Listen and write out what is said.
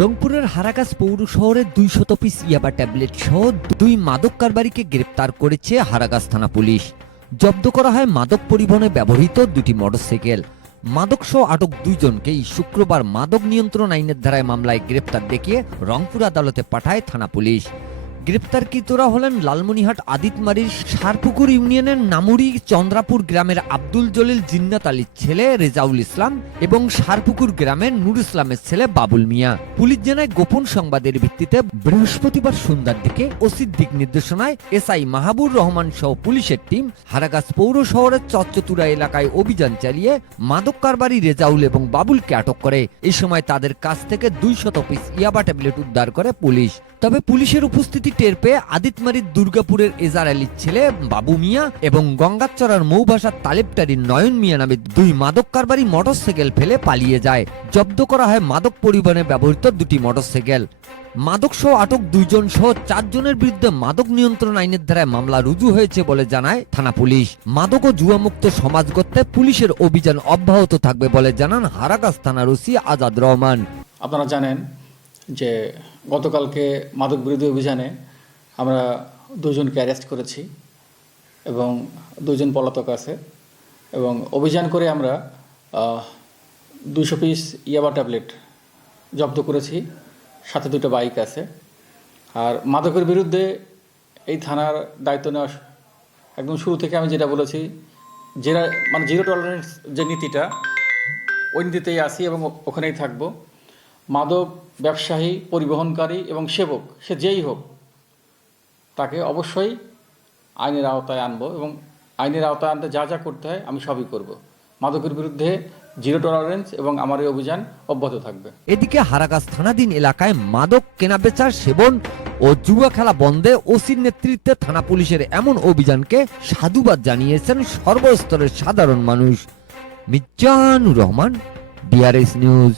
রংপুরের হারাগাছ পৌর শহরে 200 পিস ইয়াবা ট্যাবলেট সহ 2 মাদক কারবারিকে গ্রেপ্তার করেছে হারাগাছ থানা পুলিশ। জব্দ করা হয় মাদক পরিবহনে ব্যবহৃত 2টি মোটরসাইকেল। মাদক সহ আটক 2 জনকে শুক্রবার মাদক নিয়ন্ত্রণ আইনের ধারায় মামলায় গ্রেপ্তার দেখিয়ে রংপুর আদালতে পাঠায় থানা পুলিশ। গ্রেপ্তারকৃতরা হলেন লালমনিরহাট আদিতমারির সারপুকুর ইউনিয়নের নামুরি চন্দ্রাপুর গ্রামের আব্দুল জলিল জিন্নাত আলীর ছেলে রেজাউল ইসলাম এবং সারপুকুর গ্রামের নূর ইসলামের ছেলে বাবুল মিয়া। পুলিশ জানায় গোপন সংবাদের ভিত্তিতে বৃহস্পতিবার সন্ধ্যার দিকে ওসির দিক নির্দেশনায় এসআই মাহবুর রহমান সহ পুলিশের টিম হারাগাছ পৌর শহরের চচ্চতুরা এলাকায় অভিযান চালিয়ে মাদক কারবারি রেজাউল এবং বাবুলকে আটক করে। এই সময় তাদের কাছ থেকে 200 পিস ইয়াবা ট্যাবলেট উদ্ধার করে পুলিশ। তবে পুলিশের উপস্থিতি টের পেয়ে আদিতমারির দুর্গাপুরের এজার আলীর ছেলে বাবু মিয়া এবং গঙ্গাচড়ার মৌভাষার তালেবটারির নয়ন মিয়া নামে 2 মাদক কারবারি মোটরসাইকেল ফেলে পালিয়ে যায়। জব্দ করা হয় মাদক পরিবহনে ব্যবহৃত 2টি মোটরসাইকেল। মাদক সহ আটক 2 জন সহ 4 জনের বিরুদ্ধে মাদক নিয়ন্ত্রণ আইনের ধারায় মামলা রুজু হয়েছে বলে জানায় থানা পুলিশ। মাদক ও জুয়ামুক্ত সমাজ গড়তে পুলিশের অভিযান অব্যাহত থাকবে বলে জানান হারাগাছ থানার ওসি আজাদ রহমান। আপনারা জানেন যে গতকালকে মাদক বিরোধী অভিযানে আমরা 2 জনকে অ্যারেস্ট করেছি এবং 2 জন পলাতক আছে এবং অভিযান করে আমরা 200 পিস ইয়াবা ট্যাবলেট জব্দ করেছি, সাথে 2টা বাইক আছে। আর মাদকের বিরুদ্ধে এই থানার দায়িত্ব নেওয়া একদম শুরু থেকে আমি যেটা বলেছি, জিরো টলারেন্স যে নীতিটা, ওই নীতিতেই আসি এবং ওখানেই থাকবো। মাদক ব্যবসায়ী, পরিবহনকারী এবং সেবক, সে যেই হোক, তাকে অবশ্যই আইনের আওতায় আনবো এবং আইনের আওতায় আনতে যা যা করতে হয় আমি সবই করব। মাদকের বিরুদ্ধে জিরো টলারেন্স এবং আমার এই অভিযান অব্যাহত থাকবে। এদিকে হারাগাছ থানাধীন এলাকায় মাদক কেনাবেচা, সেবন ও জুয়া খেলা বন্ধে ওসির নেতৃত্বে থানা পুলিশের এমন অভিযানকে সাধুবাদ জানিয়েছেন সর্বস্তরের সাধারণ মানুষ। Mizanur Rahman, DRS news.